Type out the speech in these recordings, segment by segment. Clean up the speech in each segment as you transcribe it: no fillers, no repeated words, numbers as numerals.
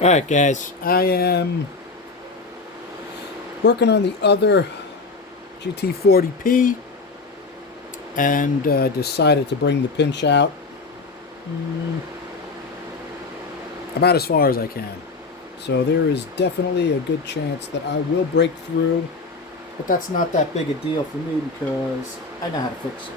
Alright guys, I am working on the other GT40p and decided to bring the pinch out about as far as I can. So there is definitely a good chance that I will break through, but that's not that big a deal for me because I know how to fix it.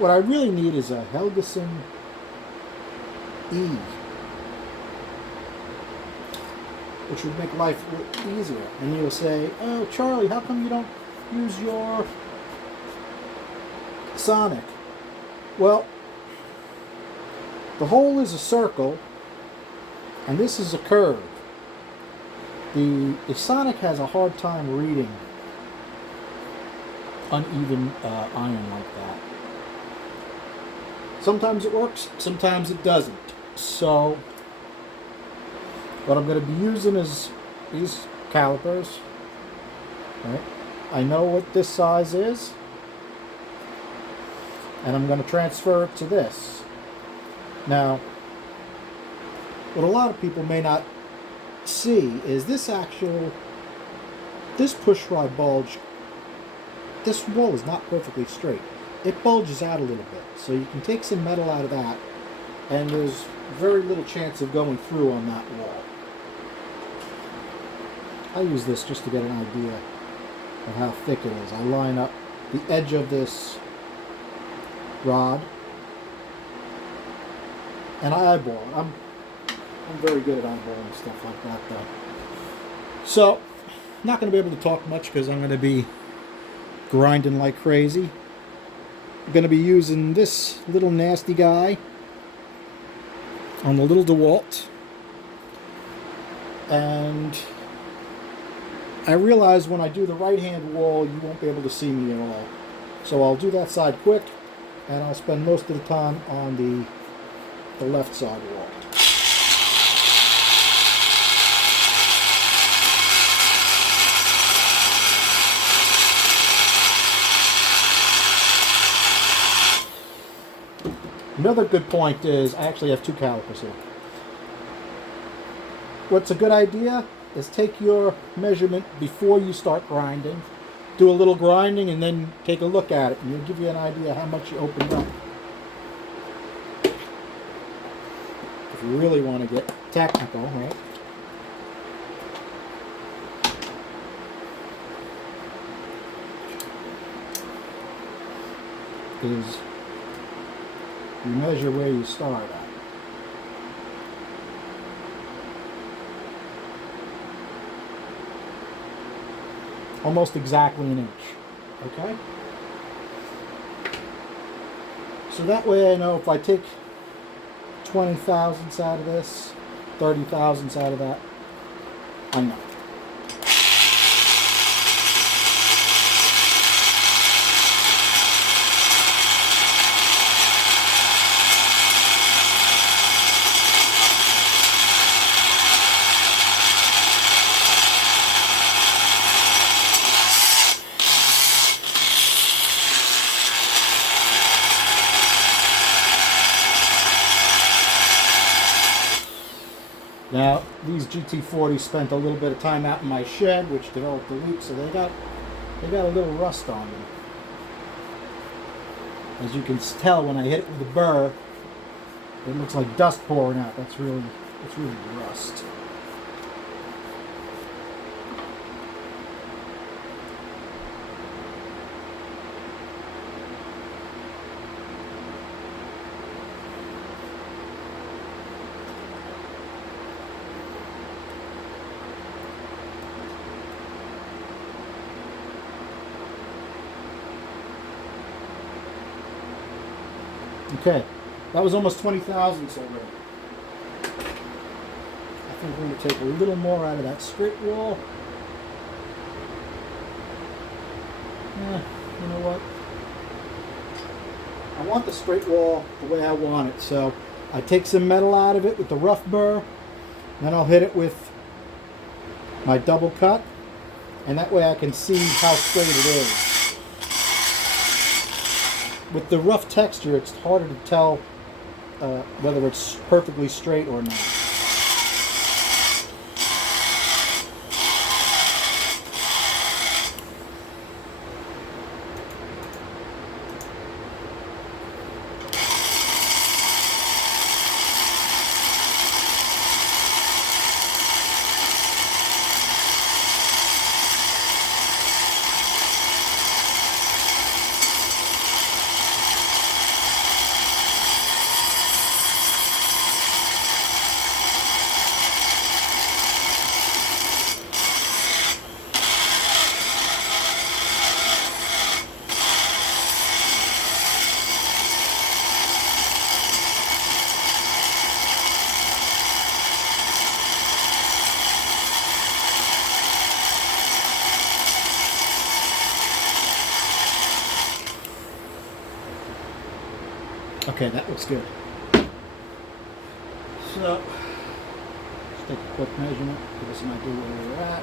What I really need is a Helgeson E, which would make life a little easier. And you'll say, oh, Charlie, how come you don't use your Sonic? Well, the hole is a circle, and this is a curve. The Sonic has a hard time reading uneven iron like that. Sometimes it works, sometimes it doesn't. So what I'm going to be using is these calipers. Right? I know what this size is, and I'm going to transfer it to this. Now, what a lot of people may not see is this pushrod bulge. This wall is not perfectly straight. It bulges out a little bit, so you can take some metal out of that, and there's very little chance of going through on that wall. I use this just to get an idea of how thick it is. I line up the edge of this rod and I eyeball it. I'm very good at eyeballing stuff like that, though. So, I'm not going to be able to talk much because I'm going to be grinding like crazy. I'm going to be using this little nasty guy on the little DeWalt, and I realize when I do the right-hand wall, you won't be able to see me at all. So I'll do that side quick, and I'll spend most of the time on the left side wall. Another good point is I actually have two calipers here. What's a good idea is take your measurement before you start grinding, do a little grinding, and then take a look at it, and it'll give you an idea how much you opened up. If you really want to get technical, right? Is you measure where you start at. Almost exactly an inch, okay? So that way I know if I take 20 thousandths out of this, 30 thousandths out of that, I know. Now, these GT40s spent a little bit of time out in my shed, which developed a leak, so they got a little rust on them. As you can tell when I hit it with a burr, it looks like dust pouring out. It's really rust. Okay, that was almost 20 thousandths already. I think we're going to take a little more out of that straight wall. You know what? I want the straight wall the way I want it, so I take some metal out of it with the rough burr, then I'll hit it with my double cut, and that way I can see how straight it is. With the rough texture, it's harder to tell whether it's perfectly straight or not. Okay, that looks good. So, let's take a quick measurement, give us an idea where we're at.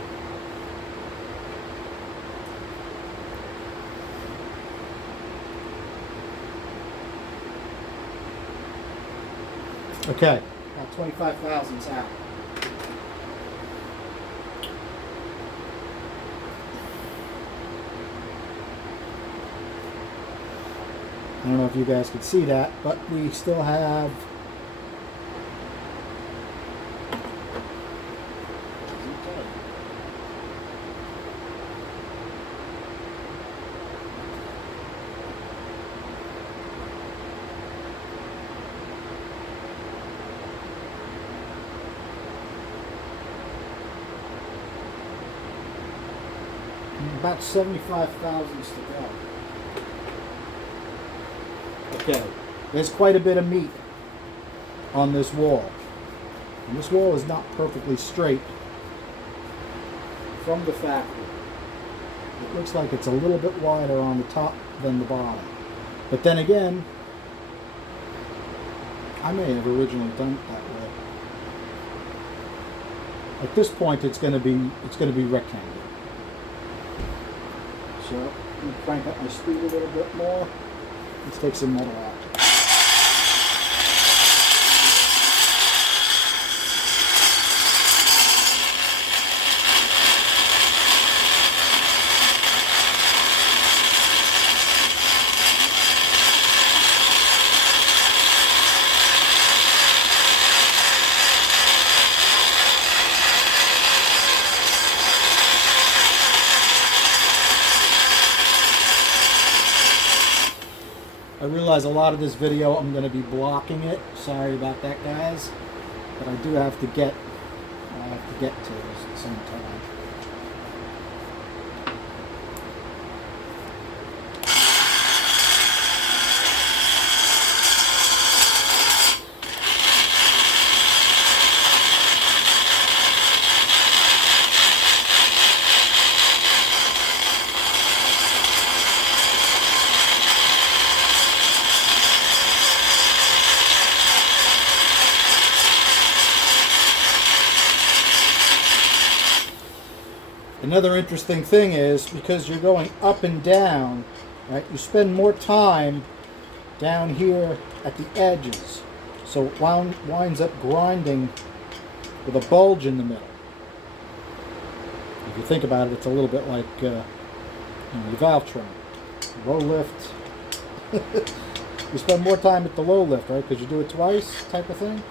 Okay, about 25 thousandths out. I don't know if you guys could see that, but we still have about 75 thousandths to go. Okay, there's quite a bit of meat on this wall. And this wall is not perfectly straight from the factory. It looks like it's a little bit wider on the top than the bottom. But then again, I may have originally done it that way. At this point, it's going to be rectangular. So I'm going to crank up my speed a little bit more. Let's take some metal out. I realize a lot of this video I'm going to be blocking it. Sorry about that, guys. But I do have to get to this at some time. Another interesting thing is, because you're going up and down, right, you spend more time down here at the edges. So it winds up grinding with a bulge in the middle. If you think about it, it's a little bit like the valve train. Low lift. You spend more time at the low lift, right, because you do it twice type of thing.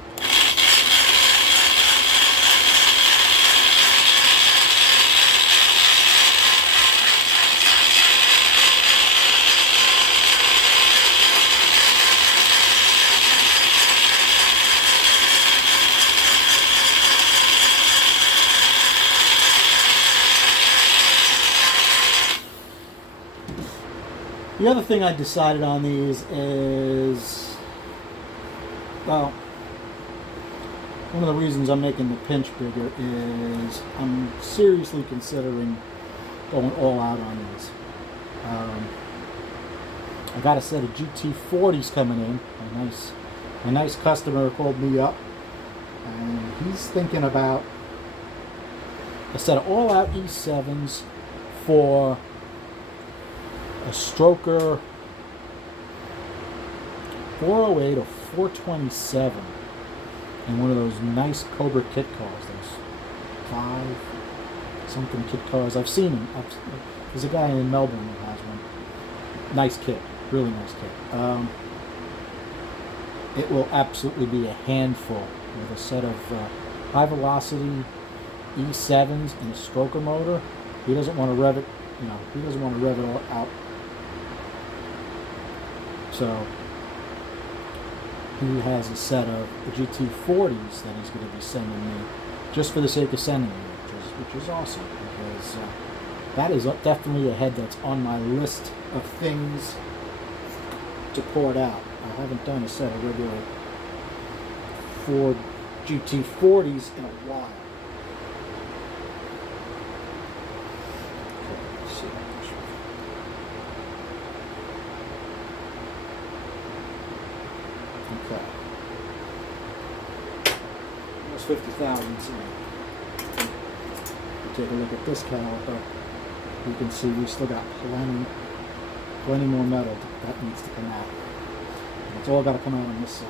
The other thing I decided on these is, well, one of the reasons I'm making the pinch bigger is I'm seriously considering going all out on these. I got a set of GT40s coming in. A nice customer called me up, and he's thinking about a set of all-out E7s for a stroker 408 or 427 in one of those nice Cobra kit cars, those 5-something kit cars. I've seen them. There's a guy in Melbourne who has one. Nice kit, really nice kit. It will absolutely be a handful with a set of high velocity E7s and a stroker motor. He doesn't want to rev it, he doesn't want to rev it all out. So he has a set of GT40s that he's going to be sending me just for the sake of sending me, which is awesome, because that is definitely a head that's on my list of things to port out. I haven't done a set of regular Ford GT40s in a while. almost 50 thousandths in. Take a look at this caliper. You can see we still got plenty more metal that needs to come out. And it's all got to come out on this side.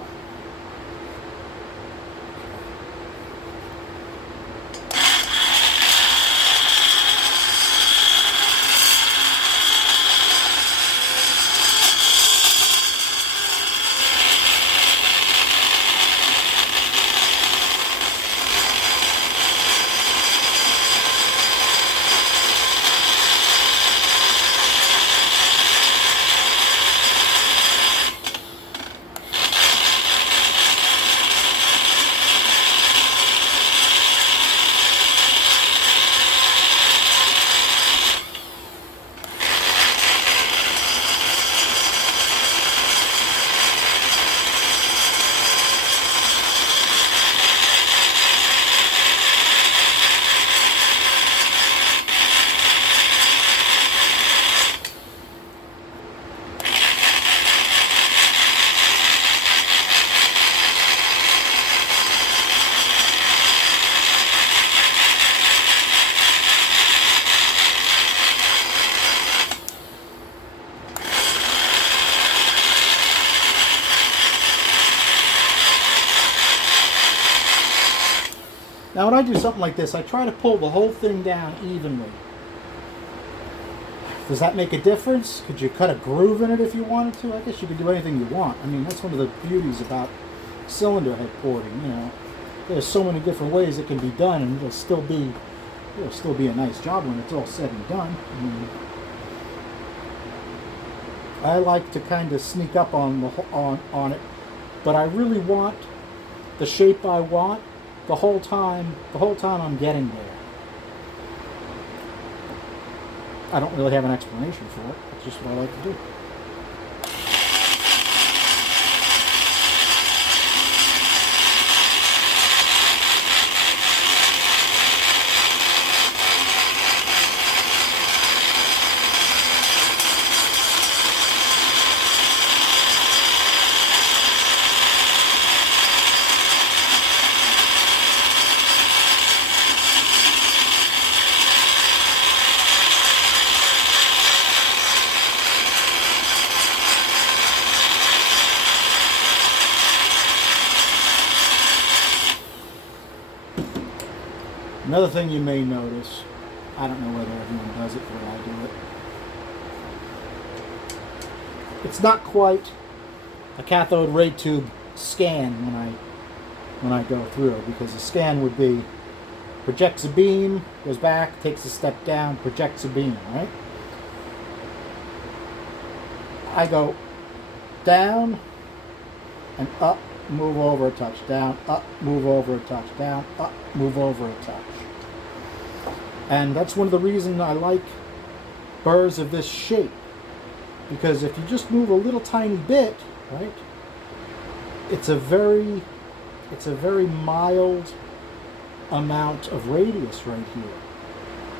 Now when I do something like this, I try to pull the whole thing down evenly. Does that make a difference? Could you cut a groove in it if you wanted to? I guess you could do anything you want. I mean, that's one of the beauties about cylinder head porting, you know. There's so many different ways it can be done, and it'll still be a nice job when it's all said and done. I mean, I like to kind of sneak up on it, but I really want the shape I want the whole time I'm getting there. I don't really have an explanation for it. It's just what I like to do. Another thing you may notice, I don't know whether everyone does it, but I do it. It's not quite a cathode ray tube scan when I go through, because a scan would be projects a beam, goes back, takes a step down, projects a beam, right? I go down and up, move over a touch, down, up, move over a touch, down, up, move over a touch. And that's one of the reasons I like burrs of this shape, because if you just move a little tiny bit, right, it's a very mild amount of radius right here.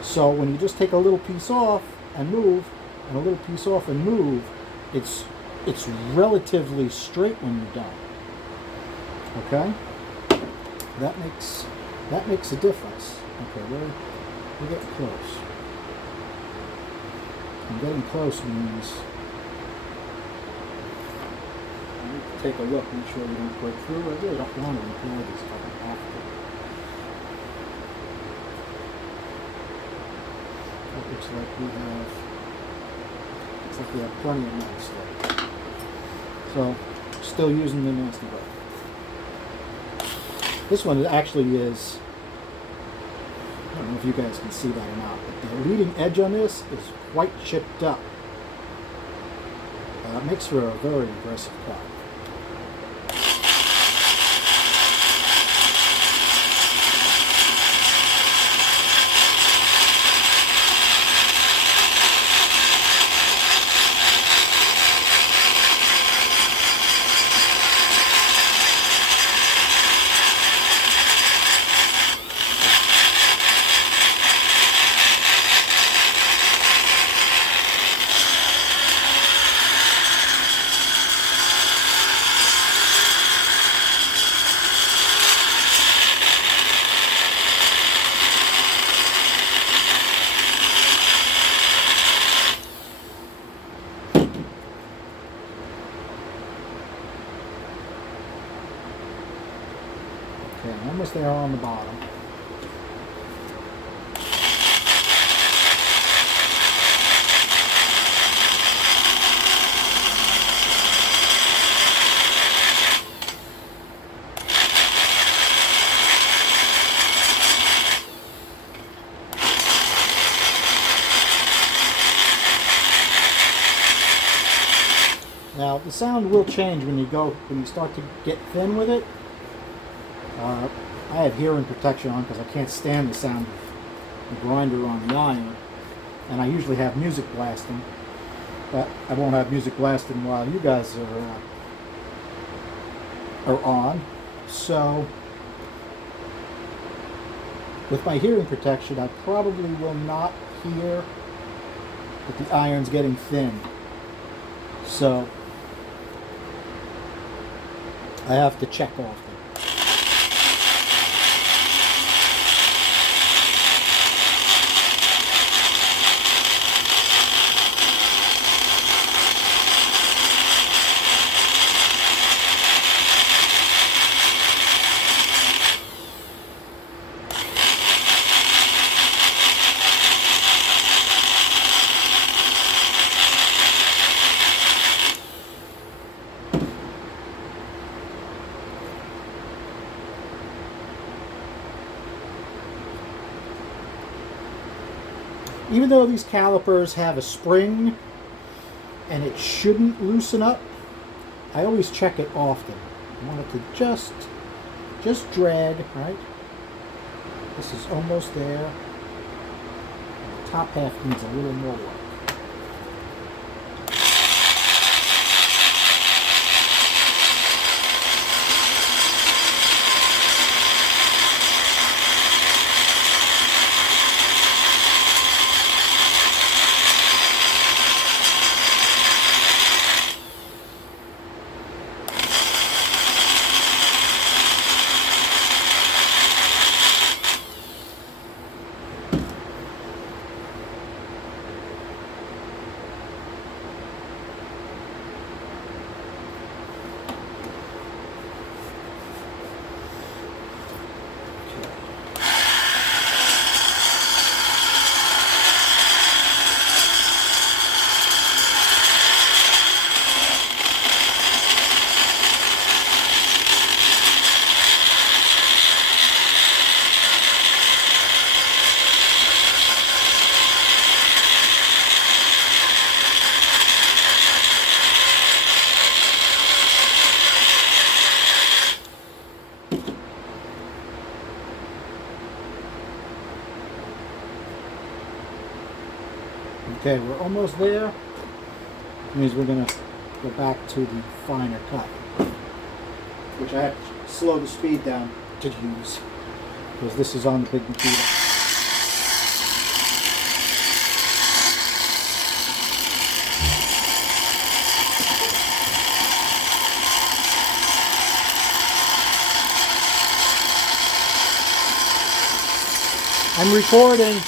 So when you just take a little piece off and move, and a little piece off and move, it's relatively straight when you're done. Okay, that makes a difference. Okay, we're getting close. And getting close means I need to take a look, make sure we don't break through. I really don't want to repair this if I don't have to. It looks like we have plenty of nice stuff. So still using the nasty way. This one actually is, I don't know if you guys can see that or not, but the leading edge on this is quite chipped up. It makes for a very aggressive cut. Okay, I'm almost there on the bottom. Now the sound will change when you start to get thin with it. I have hearing protection on because I can't stand the sound of the grinder on the iron, and I usually have music blasting, but I won't have music blasting while you guys are on. So with my hearing protection, I probably will not hear that the iron's getting thin. So I have to check often. Even though these calipers have a spring and it shouldn't loosen up, I always check it often. I want it to just drag, right? This is almost there. The top half needs a little more work. Okay, we're almost there. Which means we're going to go back to the finer cut, which I have to slow the speed down to use because this is on the big computer. I'm recording.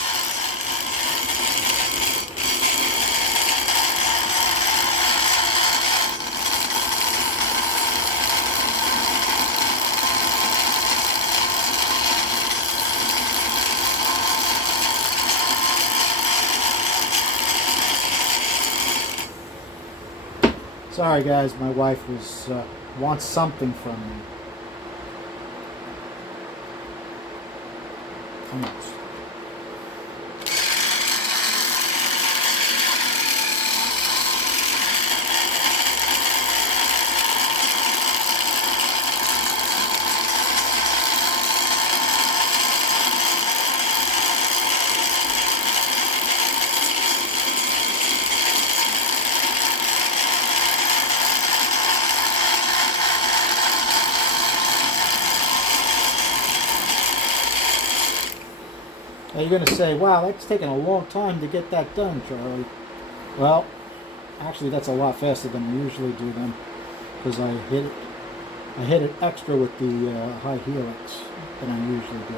Sorry guys, my wife wants something from me. Almost. Now you're going to say, wow, that's taken a long time to get that done, Charlie. Well, actually that's a lot faster than I usually do them because I hit it extra with the high helix than I usually do.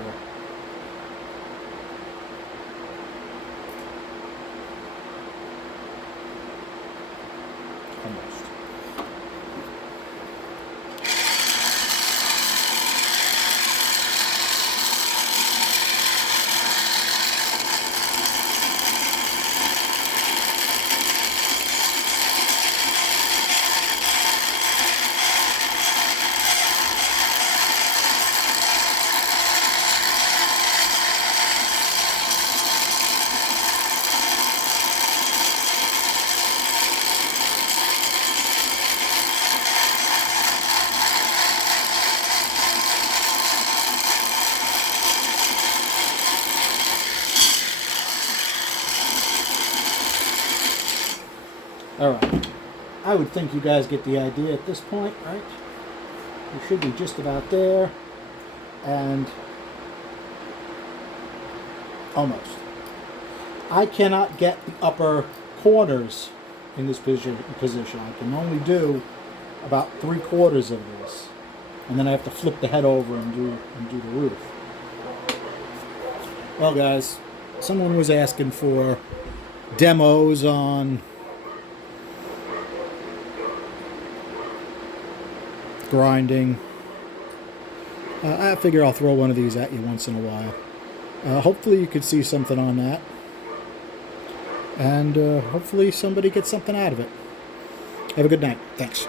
Almost. Alright. I would think you guys get the idea at this point, right? You should be just about there. And almost. I cannot get the upper corners in this position. I can only do about 3/4 of this. And then I have to flip the head over and do the roof. Well, guys, someone was asking for demos on grinding. I figure I'll throw one of these at you once in a while. Hopefully you could see something on that. And hopefully somebody gets something out of it. Have a good night. Thanks.